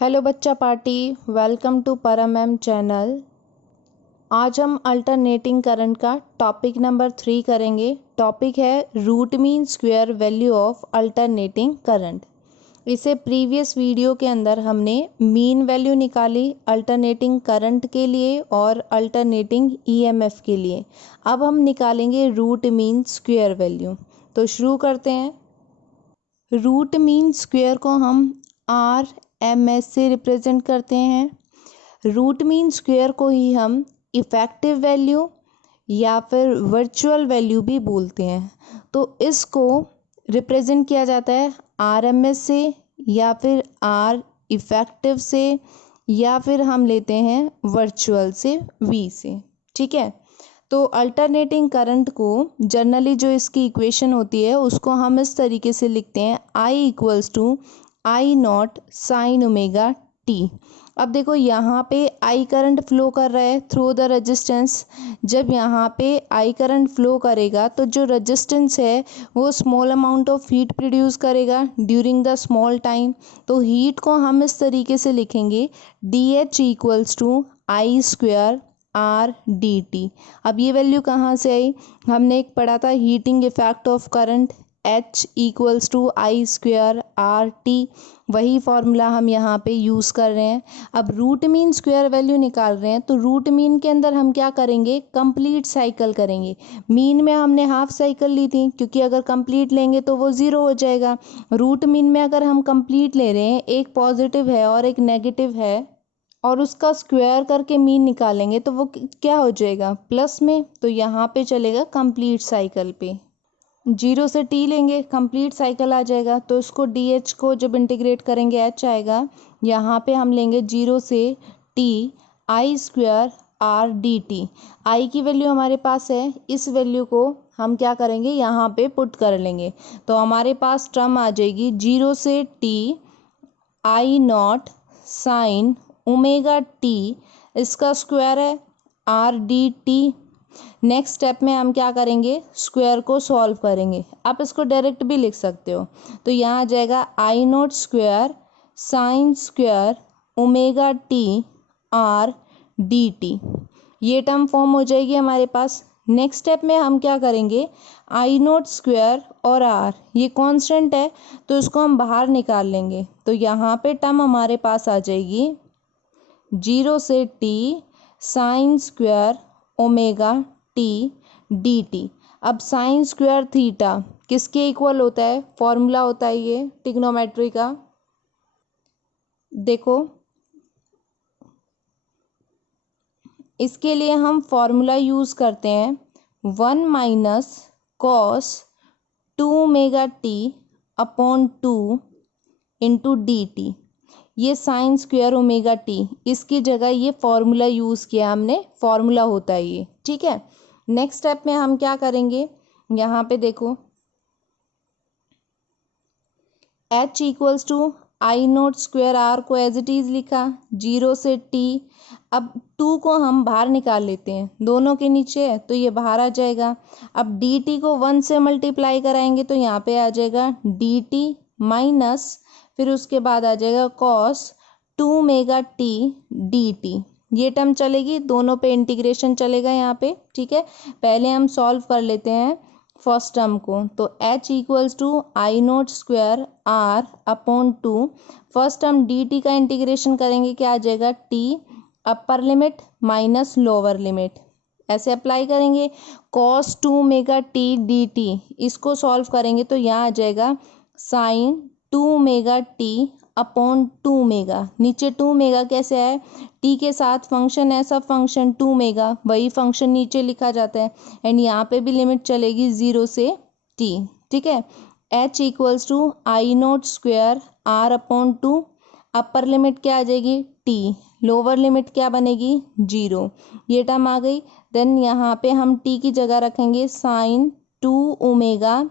Hello बच्चा party, welcome to Param ma'am channel. आज हम अल्टरनेटिंग करंट का टॉपिक नंबर 3 करेंगे। टॉपिक है root mean square value of alternating current. इसे प्रीवियस वीडियो के अंदर हमने मीन वैल्यू निकाली अल्टरनेटिंग करंट के लिए और अल्टरनेटिंग ईएमएफ के लिए। अब हम निकालेंगे रूट मीन स्क्वायर वैल्यू। तो शुरू करते हैं। रूट मीन स्क्वायर को हम आर एम एस से रिप्रेजेंट करते हैं। रूट मीन स्क्वायर को ही हम इफ़ेक्टिव वैल्यू या फिर वर्चुअल वैल्यू भी बोलते हैं। तो इसको रिप्रेजेंट किया जाता है आर एम एस से या फिर आर इफ़ेक्टिव से या फिर हम लेते हैं वर्चुअल से वी से। ठीक है। तो अल्टरनेटिंग करंट को जनरली जो इसकी इक्वेशन होती है उसको हम इस तरीके से लिखते हैं I equals to I naught sine omega T. अब देखो यहाँ पे आई करंट फ्लो कर रहा है थ्रू द रेजिस्टेंस। जब यहाँ पे आई करंट फ्लो करेगा तो जो रेजिस्टेंस है वो small amount of heat produce करेगा ड्यूरिंग द स्मॉल टाइम। तो हीट को हम इस तरीके से लिखेंगे D H equals to I square R D T. अब ये वैल्यू कहाँ से आई? हमने एक पढ़ा था heating effect of current H equals to I square R T. वही फॉर्मूला हम यहाँ पे यूज़ कर रहे हैं। अब रूट मीन स्क्वायर वैल्यू निकाल रहे हैं तो रूट मीन के अंदर हम क्या करेंगे? कंप्लीट साइकिल करेंगे। मीन में हमने हाफ साइकिल ली थी क्योंकि अगर कंप्लीट लेंगे तो वो ज़ीरो हो जाएगा। रूट मीन में अगर हम कंप्लीट ले रहे हैं, एक पॉजिटिव है और एक नेगेटिव है और उसका स्क्वायर करके मीन निकालेंगे तो वो क्या हो जाएगा? प्लस में। तो यहाँ पे चलेगा कंप्लीट साइकिल पे। जीरो से टी लेंगे, कंप्लीट साइकिल आ जाएगा। तो इसको डी एच को जब इंटीग्रेट करेंगे एच आएगा। यहाँ पे हम लेंगे जीरो से T I square R D T. I की वैल्यू हमारे पास है, इस वैल्यू को हम क्या करेंगे? यहाँ पे पुट कर लेंगे। तो हमारे पास टर्म आ जाएगी जीरो से टी आई नॉट साइन ओमेगा टी, इसका स्क्वायर है are D T. Next step में हम क्या करेंगे? स्क्वायर को सॉल्व करेंगे। आप इसको डायरेक्ट भी लिख सकते हो। तो यहाँ आ जाएगा I naught square sine square omega T R D T. ये टर्म फॉर्म हो जाएगी हमारे पास। नेक्स्ट स्टेप में हम क्या करेंगे? आई नॉट स्क्वायर और आर ये कांस्टेंट है तो इसको हम बाहर निकाल लेंगे। तो यहाँ पे टर्म हमारे पास आ जाएगी जीरो से T sign square omega T D T. अब साइन स्क्वायर थीटा किसके इक्वल होता है? फॉर्मूला होता है ये ट्रिग्नोमेट्री का। देखो इसके लिए हम फॉर्मूला यूज़ करते हैं one minus cos two omega T upon two into D T. ये साइन स्क्वायर ओमेगा टी, इसकी जगह ये फॉर्मूला यूज़ किया हमने, फॉर्मूला होता है ये। ठीक है। नेक्स्ट स्टेप में हम क्या करेंगे? यहाँ पे देखो H equals to I naught square R को एज इट इज़ लिखा जीरो से टी। अब टू को हम बाहर निकाल लेते हैं, दोनों के नीचे है तो ये बाहर आ जाएगा। अब डी टी को वन से मल्टीप्लाई कराएंगे तो यहाँ पे आ जाएगा डी टी माइनस, फिर उसके बाद आ जाएगा cos two omega T D T. ये टर्म चलेगी, दोनों पे इंटीग्रेशन चलेगा यहाँ पे। ठीक है। पहले हम सॉल्व कर लेते हैं फर्स्ट टर्म को। तो H equals to I naught square R upon two, first term D T का इंटीग्रेशन करेंगे, क्या आ जाएगा? T upper limit minus lower limit, ऐसे अप्लाई करेंगे। Cos two omega T D T, इसको सॉल्व करेंगे तो यहाँ आ जाएगा sine two omega T upon two omega. नीचे टू मेगा कैसे है? टी के साथ फंक्शन है, सब फंक्शन टू मेगा, वही फंक्शन नीचे लिखा जाता है। एंड यहाँ पे भी लिमिट चलेगी जीरो से टी। ठीक है। H equals to I naught square R upon two, upper limit क्या आ जाएगी? टी, लोअर लिमिट क्या बनेगी? जीरो। ये टर्म आ गई। देन यहाँ पे हम टी की जगह रखेंगे sign to omega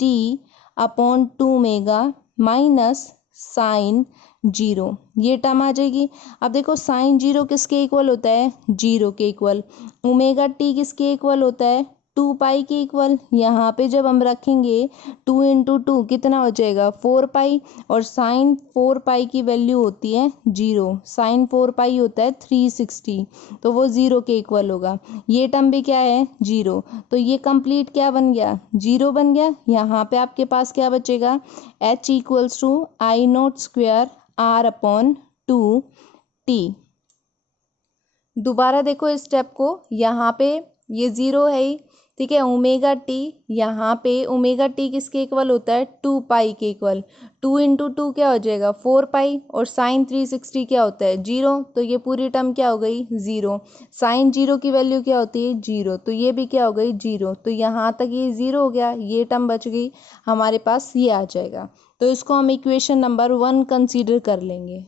T upon two mega minus sine zero, ये टर्म आ जाएगी। अब देखो साइन जीरो किसके इक्वल होता है? जीरो के इक्वल। ओमेगा टी किसके इक्वल होता है? 2 पाई के इक्वल। यहाँ पे जब हम रखेंगे 2 इंटू 2 कितना हो जाएगा 4 पाई, और साइन 4 पाई की वैल्यू होती है 0। साइन 4 पाई होता है 360, तो वो 0 के इक्वल होगा। ये टर्म भी क्या है 0, तो ये कंप्लीट क्या बन गया 0 बन गया। यहाँ पे आपके पास क्या बचेगा h equals to I naught square r upon 2t। दोबारा देखो इस स्टेप को, यहाँ पे ये 0 है ही, ठीक है। ओमेगा टी, यहाँ पे ओमेगा टी किसके इक्वल होता है 2 पाई के इक्वल। 2 इंटू 2 क्या हो जाएगा 4 पाई, और साइन 360 क्या होता है 0, तो ये पूरी टर्म क्या हो गई 0। साइन 0 की वैल्यू क्या होती है 0, तो ये भी क्या हो गई 0। तो यहाँ तक ये 0 हो गया, ये टर्म बच गई हमारे पास, ये आ जाएगा। तो इसको हम इक्वेशन नंबर 1 कंसीडर कर लेंगे।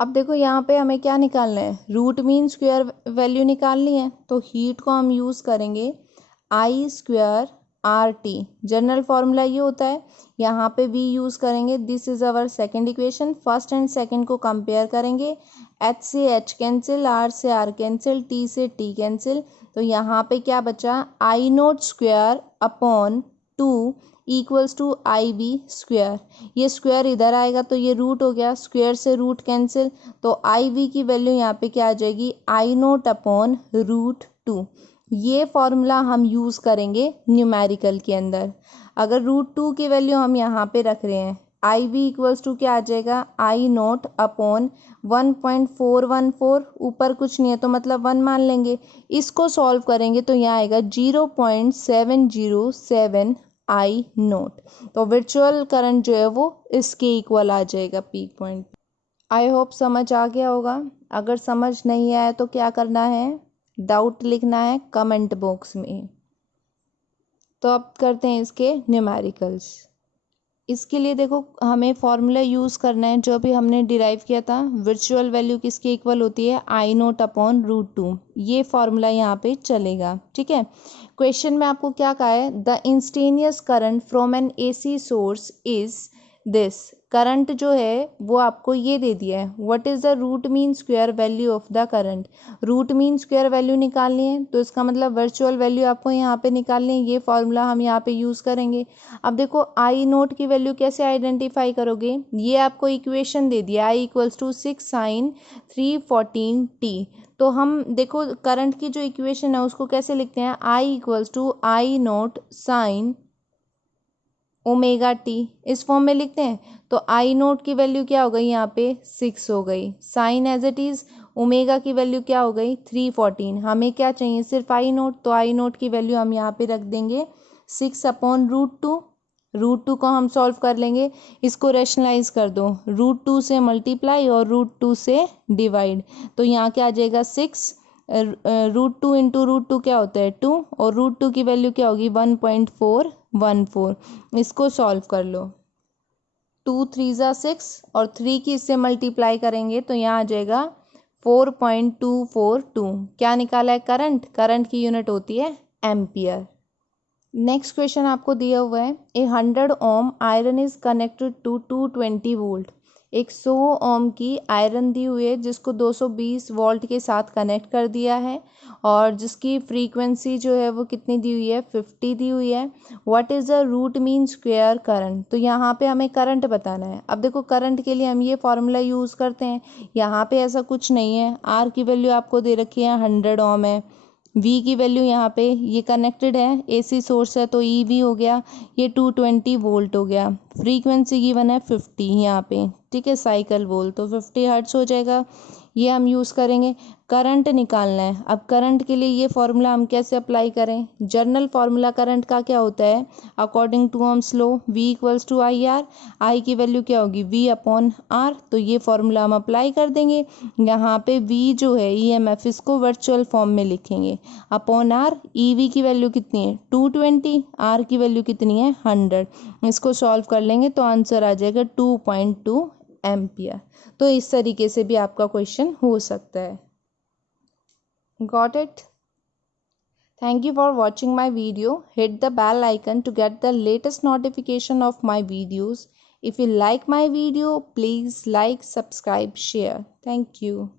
अब देखो यहाँ पे हमें क्या निकालना है, रूट मीन स्क्वायर वैल्यू निकालनी है। तो हीट को हम यूज़ करेंगे I square R T. General formula ये होता है, यहाँ पे वी यूज़ करेंगे। This is our second equation. First and second को कंपेयर करेंगे। एच से एच कैंसिल, आर से आर कैंसिल, टी से टी कैंसिल। तो यहाँ पे क्या बचा I naught square upon 2 equals to I V square. ये स्क्वायर इधर आएगा तो ये रूट हो गया, स्क्वायर से रूट कैंसिल, तो आई वी की वैल्यू यहाँ पे क्या आ जाएगी आई नोट अपॉन रूट 2। ये फॉर्मूला हम यूज़ करेंगे न्यूमेरिकल के अंदर। अगर रूट 2 की वैल्यू हम यहाँ पे रख रहे हैं, आई वी इक्वल्स टू क्या आ जाएगा आई नोट अपॉन 1.414, ऊपर कुछ नहीं है तो मतलब 1 मान लेंगे। इसको सॉल्व करेंगे तो यहाँ आएगा 0.707 आई नोट। तो वर्चुअल करंट जो है वो इसके इक्वल आ जाएगा पीक पॉइंट। आई होप समझ आ गया होगा। अगर समझ नहीं आया तो क्या करना है, डाउट लिखना है कमेंट बॉक्स में। तो अब करते हैं इसके न्यूमेरिकल्स। इसके लिए देखो हमें फॉर्मूला यूज़ करना है जो अभी हमने डिराइव किया था। वर्चुअल वैल्यू किसके इक्वल होती है आई नोट अपॉन रूट 2। ये फॉर्मूला यहाँ पे चलेगा, ठीक है। क्वेश्चन में आपको क्या कहा है, the instantaneous current from an AC source is this. Current जो है वो आपको ये दे दिया है, what is the root mean square value of the current. Root mean square value निकालनी है, तो इसका मतलब वर्चुअल वैल्यू आपको यहाँ पे निकालनी है। ये फॉर्मूला हम यहाँ पे यूज़ करेंगे। अब देखो आई नोट की वैल्यू कैसे आइडेंटिफाई करोगे, ये आपको इक्वेशन दे दिया आई इक्वल्स टू 6 साइन 314 टी। तो हम देखो करंट की जो इक्वेशन है उसको कैसे लिखते हैं, I equals to I naught sine omega T, इस फॉर्म में लिखते हैं। तो आई नोट की वैल्यू क्या हो गई यहाँ पे 6 हो गई, sine as it is, omega की वैल्यू क्या हो गई 314। हमें क्या चाहिए सिर्फ आई नोट, तो आई नोट की वैल्यू हम यहाँ पे रख देंगे 6 अपॉन रूट 2। रूट 2 को हम सॉल्व कर लेंगे, इसको रैशनलाइज कर दो, रूट 2 से मल्टीप्लाई और रूट 2 से डिवाइड। तो यहाँ क्या आ जाएगा 6, रूट 2 इंटू रूट 2 क्या होता है 2, और रूट 2 की वैल्यू क्या होगी 1.414। इसको सॉल्व कर लो, 2 3 ज़ा 6 और 3 की इससे मल्टीप्लाई करेंगे तो यहाँ आ जाएगा 4.242। क्या निकाला है करंट, करंट की यूनिट होती है एम्पियर। नेक्स्ट क्वेश्चन आपको दिया हुआ है, a 100 ohm iron is connected to 220 volt. एक 100 ओम की आयरन दी हुई है जिसको 220 वोल्ट के साथ कनेक्ट कर दिया है, और जिसकी फ्रीक्वेंसी जो है वो कितनी दी हुई है 50 दी हुई है। What is the root mean square current. तो यहाँ पे हमें करंट बताना है। अब देखो करंट के लिए हम ये फॉर्मूला यूज़ करते हैं, यहाँ पे ऐसा कुछ नहीं है। आर की वैल्यू आपको दे रखी है 100 ओम है, वी की वैल्यू यहाँ पे ये कनेक्टेड है एसी सोर्स है तो ई वी हो गया, ये 220 वोल्ट हो गया, फ्रीक्वेंसी गिवन है 50 यहाँ पे, ठीक है, साइकिल वोल्ट, तो 50 हर्ट्ज हो जाएगा। ये हम यूज़ करेंगे। करंट निकालना है। अब करंट के लिए ये फॉर्मूला हम कैसे अप्लाई करें, जनरल फार्मूला करंट का क्या होता है, according to Ohm's law V equals to I R. I की वैल्यू क्या होगी V अपॉन आर, तो ये फॉर्मूला हम अप्लाई कर देंगे। यहाँ पे V जो है EMF, इसको वर्चुअल फॉर्म में लिखेंगे, अपॉन आर। EV की वैल्यू कितनी है 220, आर की वैल्यू कितनी है 100। इसको सॉल्व कर लेंगे तो आंसर आ जाएगा 2.2 एम्पियर। तो इस तरीके से भी आपका क्वेश्चन हो सकता है। Got it? Thank you for watching my video. Hit the bell icon to get the latest notification of my videos. If you like my video, please like, subscribe, share. Thank you.